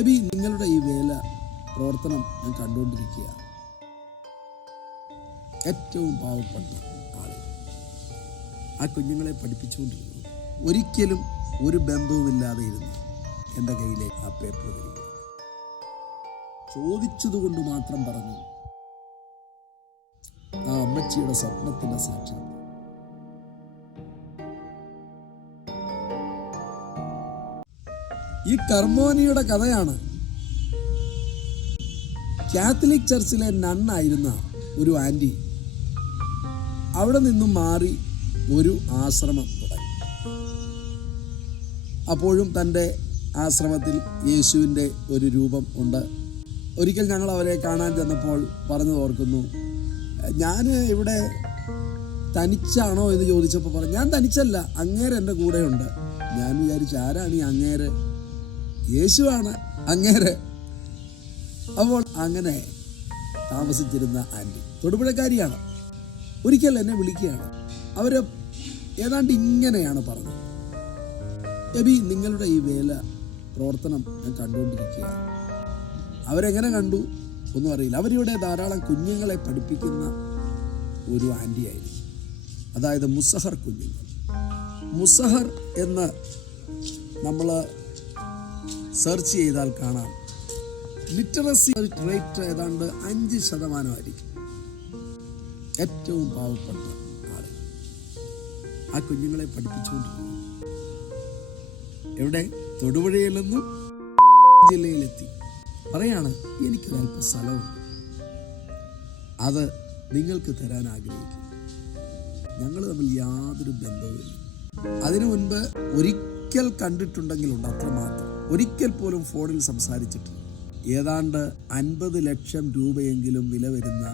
AB, നിങ്ങളുടെ ഈ പ്രവർത്തനം ഞാൻ കണ്ടുകൊണ്ടിരിക്കുക. ഏറ്റവും പാവപ്പെട്ട ആളുകൾ ആ കുഞ്ഞുങ്ങളെ പഠിപ്പിച്ചുകൊണ്ടിരുന്നു. ഒരിക്കലും ഒരു ബന്ധവുമില്ലാതെ ഇരുന്ന് എൻ്റെ കയ്യിലേക്ക് ആ പേപ്പർ തരിക. ചോദിച്ചതുകൊണ്ട് മാത്രം പറഞ്ഞു ആ അമ്മച്ചിയുടെ സ്വപ്നത്തിന്റെ സാക്ഷാത്കാരം. ഈ കർമ്മോനിയുടെ കഥയാണ്. കാത്തലിക് ചർച്ചിലെ നണ്ണായിരുന്ന ഒരു ആന്റി അവിടെ നിന്നും മാറി ഒരു ആശ്രമം തുടങ്ങി. അപ്പോഴും തൻ്റെ ആശ്രമത്തിൽ യേശുവിൻ്റെ ഒരു രൂപം ഉണ്ട്. ഒരിക്കൽ ഞങ്ങൾ അവരെ കാണാൻ ചെന്നപ്പോൾ പറഞ്ഞു ഓർക്കുന്നു, ഞാൻ ഇവിടെ തനിച്ചാണോ എന്ന് ചോദിച്ചപ്പോൾ പറഞ്ഞു, ഞാൻ തനിച്ചല്ല, അങ്ങേര് എൻ്റെ കൂടെയുണ്ട്. ഞാൻ വിചാരിച്ചു, ആരാണ് ഈ അങ്ങേര്? യേശുവാണ് അങ്ങേര്. അപ്പോൾ അങ്ങനെ താമസിച്ചിരുന്ന ആൻറ്റി തൊടുപുഴക്കാരിയാണ്. ഒരിക്കൽ എന്നെ വിളിക്കുകയാണ്. അവർ ഏതാണ്ട് ഇങ്ങനെയാണ് പറഞ്ഞത്, എബി, നിങ്ങളുടെ ഈ പ്രവർത്തനം ഞാൻ കണ്ടുകൊണ്ടിരിക്കുക. അവരെങ്ങനെ കണ്ടു ഒന്നും അറിയില്ല. അവരിവിടെ ധാരാളം കുഞ്ഞുങ്ങളെ പഠിപ്പിക്കുന്ന ഒരു ആൻറ്റിയായിരുന്നു. അതായത് മുസഹർ കുഞ്ഞുങ്ങൾ. മുസഹർ എന്ന് നമ്മൾ സെർച്ച് ചെയ്താൽ കാണാം, ലിറ്ററസി റേറ്റ് ഏതാണ്ട് 5% ഏറ്റവും പാവപ്പെട്ട ആളുകൾ ആ കുഞ്ഞുങ്ങളെ പഠിപ്പിച്ചുകൊണ്ടിരുന്നു. എവിടെ? തൊടുപുഴയിൽ നിന്നും ജില്ലയിലെത്തി. പറയാണ്, എനിക്കൊരല്പ സ്ഥലമുണ്ട്, അത് നിങ്ങൾക്ക് തരാൻ ആഗ്രഹിക്കുന്നു. ഞങ്ങൾ തമ്മിൽ യാതൊരു ബന്ധവുമില്ല. അതിനു മുൻപ് ഒരിക്കൽ കണ്ടിട്ടുണ്ടെങ്കിലുണ്ട്, അത്രമാത്രം. ഒരിക്കൽ പോലും ഫോണിൽ സംസാരിച്ചിട്ടില്ല. ഏതാണ്ട് 50 ലക്ഷം രൂപയെങ്കിലും വില വരുന്ന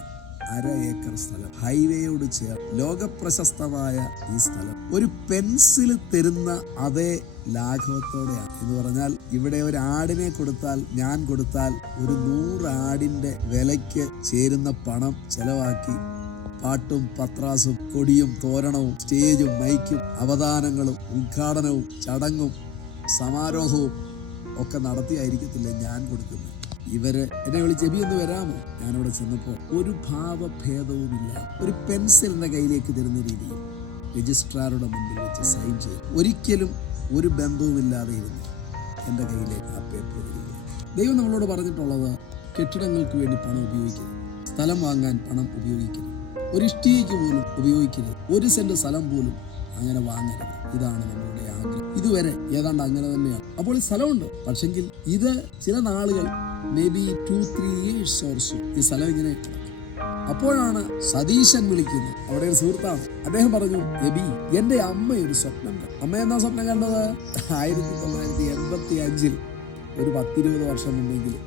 1/2 ഏക്കർ സ്ഥലം, ഹൈവേയോട് ചേർന്ന് ലോകപ്രശസ്തമായ ഈ സ്ഥലം ഒരു പെൻസിൽ തരുന്ന അതേ ലാഘവത്തോടെയാണ്. എന്ന് പറഞ്ഞാൽ, ഇവിടെ ഒരു ആടിനെ കൊടുത്താൽ, ഞാൻ കൊടുത്താൽ, ഒരു 100 ആടിന്റെ വിലയ്ക്ക് ചേരുന്ന പണം ചെലവാക്കി പാട്ടും പത്രാസും കൊടിയും തോരണവും സ്റ്റേജും മൈക്കും അവതാരങ്ങളും ഉദ്ഘാടനവും ചടങ്ങും സമാരോഹവും ഒക്കെ നടത്തിയായിരിക്കത്തില്ല ഞാൻ കൊടുക്കുന്നത്. ഇവര് എന്നെ വിളിച്ച്, എബി ഒന്ന് വരാമോ? ഞാനിവിടെ ചെന്നപ്പോൾ ഒരു ഭാവഭേദവുമില്ല. ഒരു പെൻസിലിന്റെ കയ്യിലേക്ക് തരുന്ന രീതിയിൽ രജിസ്ട്രാറുടെ മുമ്പിൽ വെച്ച് സൈൻ ചെയ്തു. ഒരിക്കലും ഒരു ബന്ധവുമില്ലാതെ ഇരുന്ന് എൻ്റെ കയ്യിലേക്ക് ആ പേപ്പർ തരിക. ദൈവം നമ്മളോട് പറഞ്ഞിട്ടുള്ളത്, കെട്ടിടങ്ങൾക്ക് വേണ്ടി പണം ഉപയോഗിക്കരുത്, സ്ഥലം വാങ്ങാൻ പണം ഉപയോഗിക്കരുത്, ഒരു ഇഷ്ടികയ്ക്ക് പോലും ഉപയോഗിക്കരുത്, 1 സെന്റ് സ്ഥലം പോലും അങ്ങനെ വാങ്ങരുത്. ഇതാണ് നമ്മളുടെ ആഗ്രഹം. ഇതുവരെ ഏതാണ്ട് അങ്ങനെ തന്നെയാണ്. അപ്പോൾ ഈ സ്ഥലമുണ്ട്, പക്ഷെങ്കിൽ ഇത് ചില നാളുകൾ, മേ ബി 2-3 years ഓർസോ ഈ സ്ഥലം ഇങ്ങനെ കിടക്കും. അപ്പോഴാണ് സതീശൻ വിളിക്കുന്നത്. അവിടെ ഒരു സുഹൃത്താണ്. അദ്ദേഹം പറഞ്ഞു, എബി, എൻ്റെ അമ്മ ഒരു സ്വപ്നം കണ്ടു. അമ്മ എന്നാ സ്വപ്നം കണ്ടത്? 1985 ഒരു 10-20 വർഷം മുമ്പെങ്കിലും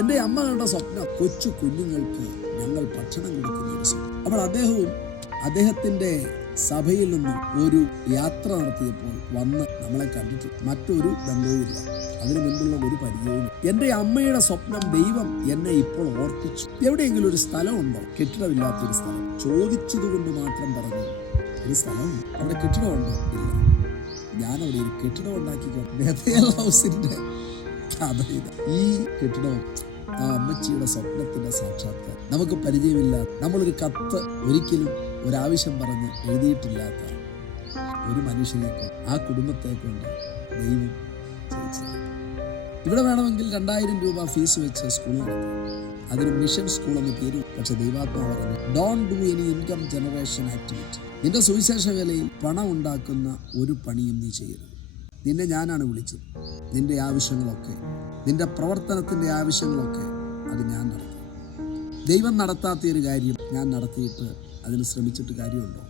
എൻ്റെ അമ്മ കണ്ട സ്വപ്നം, കൊച്ചു കുഞ്ഞുങ്ങൾക്ക് ഞങ്ങൾ ഭക്ഷണം കൊടുക്കുന്ന ഒരു സ്വപ്നം. അപ്പോൾ അദ്ദേഹത്തിൻ്റെ സഭയിൽ നിന്നും ഒരു യാത്ര നടത്തിയപ്പോൾ വന്ന് നമ്മളെ കണ്ടിട്ട് മറ്റൊരു ബന്ധവുമില്ല, അതിനു മുൻപുള്ള ഒരു പരിചയവും. എൻ്റെ അമ്മയുടെ സ്വപ്നം ദൈവം എന്നെ ഇപ്പോൾ ഓർപ്പിച്ചു. എവിടെയെങ്കിലും ഒരു സ്ഥലമുണ്ടോ? കെട്ടിടമില്ലാത്തൊരു സ്ഥലം. ചോദിച്ചതുകൊണ്ട് മാത്രം പറഞ്ഞു, ഒരു സ്ഥലം, അവിടെ കെട്ടിടമുണ്ടോ? ഇല്ല. ഞാനവിടെ ഒരു കെട്ടിടം ഉണ്ടാക്കിക്കോട്ടെ. ബേഥേൽ ഹൗസിന്റെ കഥ ഇതാ. ഈ കെട്ടിടവും ആ അമ്മച്ചിയുടെ സ്വപ്നത്തിന്റെ സാക്ഷാത്കാരം. നമുക്ക് പരിചയമില്ല. നമ്മളൊരു കത്ത് ഒരിക്കലും ഒരാവശ്യം പറഞ്ഞ് എഴുതിയിട്ടില്ലാത്ത ഒരു മനുഷ്യനെ ആ കുടുംബത്തെ കൊണ്ട് ദൈവം ചെയ്യിച്ചത്. ഇവിടെ വേണമെങ്കിൽ 2000 രൂപ ഫീസ് വെച്ച് സ്കൂൾ നടത്തി. അതിന് മിഷൻ സ്കൂൾ എന്ന് പേര്. പക്ഷെ ദൈവാത്മാവ് പറഞ്ഞു, don't do any income generation activity. നിന്റെ സുവിശേഷ വേലയിൽ പണം ഉണ്ടാക്കുന്ന ഒരു പണിയും നീ ചെയ്യരുത്. നിന്നെ ഞാനാണ് വിളിച്ചത്. നിന്റെ ആവശ്യങ്ങളൊക്കെ, നിന്റെ പ്രവർത്തനത്തിന്റെ ആവശ്യങ്ങളൊക്കെ അത് ഞാൻ നടത്തും. ദൈവം നടത്താത്ത ഒരു കാര്യം ഞാൻ നടത്തിയിട്ട് അതിന് ശ്രമിച്ചിട്ട് കാര്യമുണ്ടോ?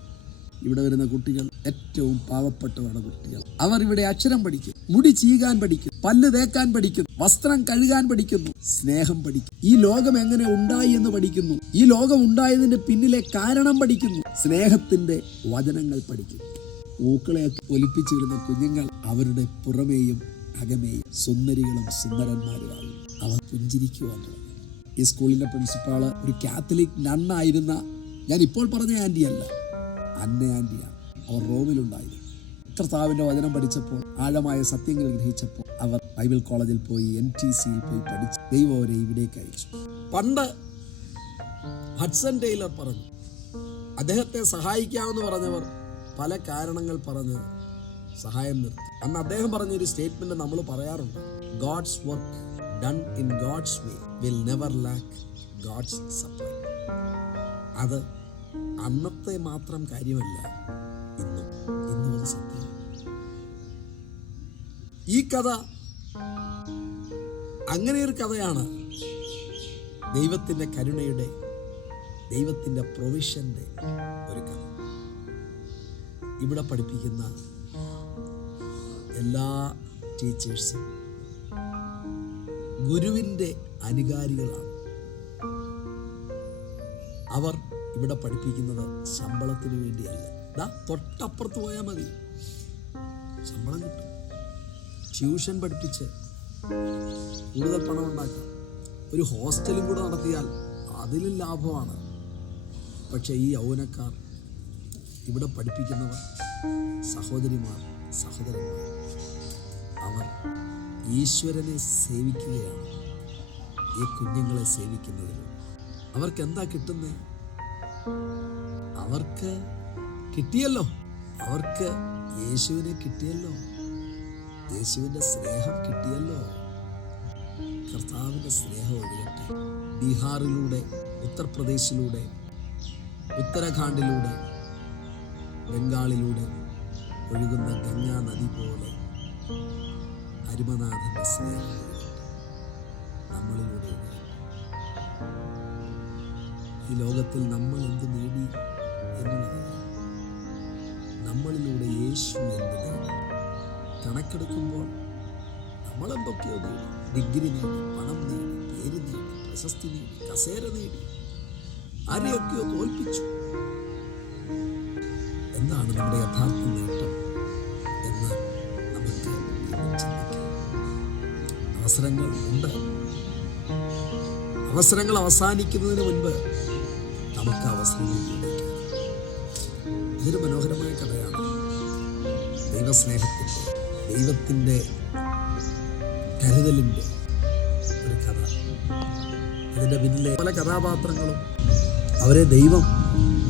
ഇവിടെ വരുന്ന കുട്ടികൾ ഏറ്റവും പാവപ്പെട്ടവരുടെ കുട്ടികൾ. അവർ ഇവിടെ അക്ഷരം പഠിക്കും, മുടി ചീകാൻ പഠിക്കും, പല്ല് തേക്കാൻ പഠിക്കും, വസ്ത്രം കഴുകാൻ പഠിക്കുന്നു, സ്നേഹം പഠിക്കും, ഈ ലോകം എങ്ങനെ ഉണ്ടായി എന്ന് പഠിക്കുന്നു, ഈ ലോകം ഉണ്ടായതിന്റെ പിന്നിലെ കാരണം പഠിക്കുന്നു, സ്നേഹത്തിന്റെ വചനങ്ങൾ പഠിക്കും. പൂക്കളെ ഒലിപ്പിച്ചിരുന്ന കുഞ്ഞുങ്ങൾ അവരുടെ പുറമേയും അകമേയും സുന്ദരികളും സുന്ദരന്മാരുമാകും. അവർ പുഞ്ചിരിക്കുവാൻ തുടങ്ങി. ഈ സ്കൂളിന്റെ പ്രിൻസിപ്പാള് ഒരു കാത്തലിക് നണ്ണായിരുന്ന, ഞാൻ ഇപ്പോൾ പറഞ്ഞ ആൻറ്റി അല്ല, അന്ന ആൻറ്റിയാണ്. അവർ റോമിലുണ്ടായിരുന്നു. കർത്താവിൻ്റെ വചനം പഠിച്ചപ്പോൾ, ആഴമായ സത്യങ്ങൾ ഗ്രഹിച്ചപ്പോൾ അവർ ബൈബിൾ കോളേജിൽ പോയി, NTCയിൽ പോയി പഠിച്ച് ദൈവം അവരെ ഇവിടേക്ക് അയച്ചു. പണ്ട് ഹഡ്സൺ ടൈലർ പറഞ്ഞു, അദ്ദേഹത്തെ സഹായിക്കാമെന്ന് പറഞ്ഞവർ പല കാരണങ്ങൾ പറഞ്ഞ് സഹായം നിർത്തി. അന്ന് അദ്ദേഹം പറഞ്ഞൊരു സ്റ്റേറ്റ്മെന്റ് നമ്മൾ പറയാറുണ്ട്, God's work done in God's way will never lack God's supply. അത് അന്നത്തെ മാത്രം കാര്യമല്ല, ഇന്നും അത് സത്യം. ഈ കഥ അങ്ങനെ ഒരു കഥയാണ്. ദൈവത്തിൻ്റെ കരുണയുടെ, ദൈവത്തിൻ്റെ പ്രൊവിഷൻ്റെ ഒരു കഥ. ഇവിടെ പഠിപ്പിക്കുന്ന എല്ലാ ടീച്ചേഴ്സും ഗുരുവിൻ്റെ അനുകാരികളാണ്. അവർ ഇവിടെ പഠിപ്പിക്കുന്നത് ശമ്പളത്തിന് വേണ്ടിയല്ല. തൊട്ടപ്പുറത്ത് പോയാൽ മതി, ശമ്പളം കിട്ടും. ട്യൂഷൻ പഠിപ്പിച്ച് കൂടുതൽ പണം ഉണ്ടാക്കാം. ഒരു ഹോസ്റ്റലും കൂടെ നടത്തിയാൽ അതിലും ലാഭമാണ്. പക്ഷെ ഈ യൗവനക്കാർ, ഇവിടെ പഠിപ്പിക്കുന്നവർ, സഹോദരിമാർ, സഹോദരന്മാർ, അവർ ഈശ്വരനെ സേവിക്കുകയാണ്. ഈ കുഞ്ഞുങ്ങളെ സേവിക്കുന്നതിൽ അവർക്ക് എന്താ കിട്ടുന്നത്? അവർക്ക് കിട്ടിയല്ലോ, അവർക്ക് യേശുവിനെ കിട്ടിയല്ലോ, യേശുവിൻ്റെ സ്നേഹം കിട്ടിയല്ലോ. കർത്താവിൻ്റെ സ്നേഹം ഒഴുകട്ടെ. ബീഹാറിലൂടെ, ഉത്തർപ്രദേശിലൂടെ, ഉത്തരാഖണ്ഡിലൂടെ, ബംഗാളിലൂടെ ഒഴുകുന്ന ഗംഗാ നദി പോലെ അരുമനാഥന്റെ സ്നേഹം നമ്മളിലൂടെ ഒഴുകട്ടെ. ഈ ലോകത്തിൽ നമ്മൾ എന്ത് നേടി എന്നുള്ളതല്ല, നമ്മളിലൂടെ യേശു എന്ത് നേടി. കണക്കെടുക്കുമ്പോൾ നമ്മളെന്തൊക്കെയോ നേടി. ഡിഗ്രി നേടി, പണം നേടി, പേര് നേടി, പ്രശസ്തി നേടി, കസേര നേടി, ആരെയൊക്കെയോ തോൽപ്പിച്ചു. എന്താണ് നമ്മുടെ യഥാർത്ഥ നേട്ടം എന്ന് നമുക്ക് ചിന്തിക്കാം. അവസരങ്ങൾ ഉണ്ട്. അവസരങ്ങൾ അവസാനിക്കുന്നതിന് മുൻപ് നമുക്ക് അവസരങ്ങൾ ലഭിക്കും. ഇതൊരു മനോഹരമായ കഥയാണ്. ദൈവസ്നേഹത്തിൻ്റെ, ദൈവത്തിൻ്റെ കരുതലിൻ്റെ ഒരു കഥ. അതിൻ്റെ പിന്നിലെ പല കഥാപാത്രങ്ങളും അവരെ ദൈവം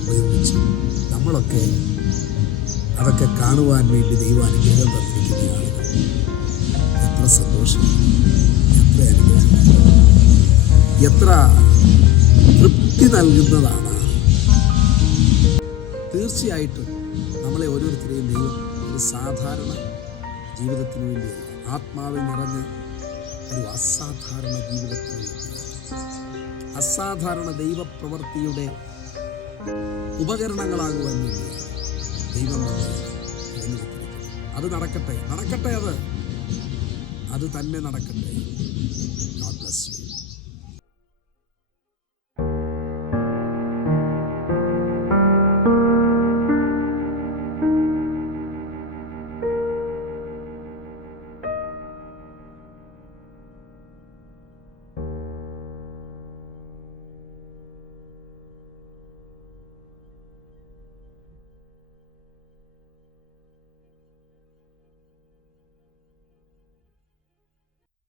ഉപയോഗിച്ചു. നമ്മളൊക്കെ അതൊക്കെ കാണുവാൻ വേണ്ടി ദൈവം അനുഗ്രഹം തന്നിരിക്കുന്ന ആളുകൾ. എത്ര സന്തോഷം, എത്ര അനുഗ്രഹം, എത്ര തൃപ്തി നൽകുന്നതാണ്. തീർച്ചയായിട്ടും നമ്മളെ ഓരോരുത്തരെയും ദൈവം ഒരു സാധാരണ ജീവിതത്തിന് വേണ്ടിയല്ല, ആത്മാവിൽ നിറഞ്ഞ ഒരു അസാധാരണ ജീവിതത്തിന് വേണ്ടിയാണ്, അസാധാരണ ദൈവപ്രവൃത്തിയുടെ ഉപകരണങ്ങളാകുവാൻ വേണ്ടിയാണ് ദൈവം അത് നടക്കട്ടെ, നടക്കട്ടെ, അത് തന്നെ നടക്കട്ടെ.